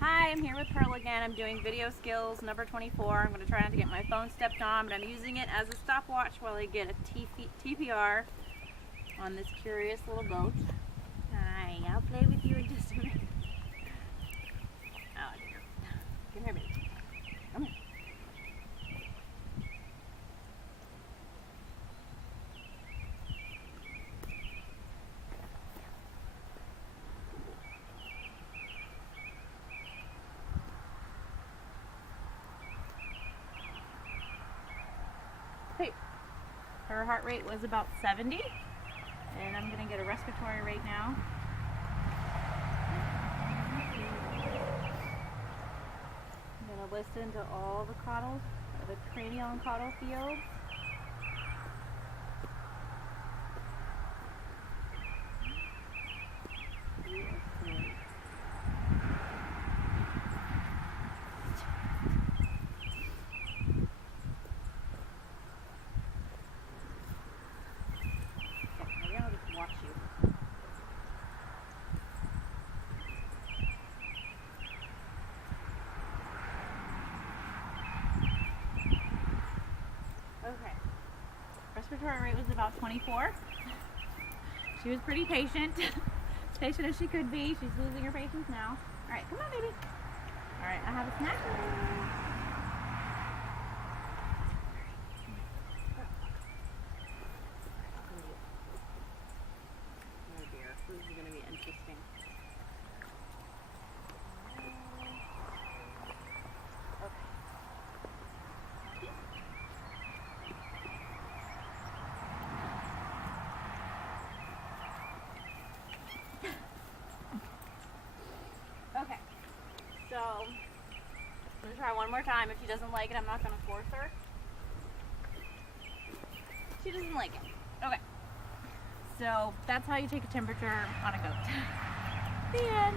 Hi, I'm here with Pearl again. I'm doing video skills number 24. I'm going to try not to get my phone stepped on, but I'm using it as a stopwatch while I get a TPR on this curious little boat. Hi, I'll play with you in just a minute. Oh dear. Come here, baby. Come here. Hey, her heart rate was about 70, and I'm going to get a respiratory rate now. I'm going to listen to all the caudal, the cranial and caudal fields. Watch you. Okay. Respiratory rate was about 24. She was pretty patient. As patient as she could be. She's losing her patience now. Alright, come on, baby. Alright, I have a snack. This is going to be interesting. Okay, so I'm going to try one more time. If she doesn't like it, I'm not going to force her. She doesn't like it. Okay. So that's how you take a temperature on a goat. The end.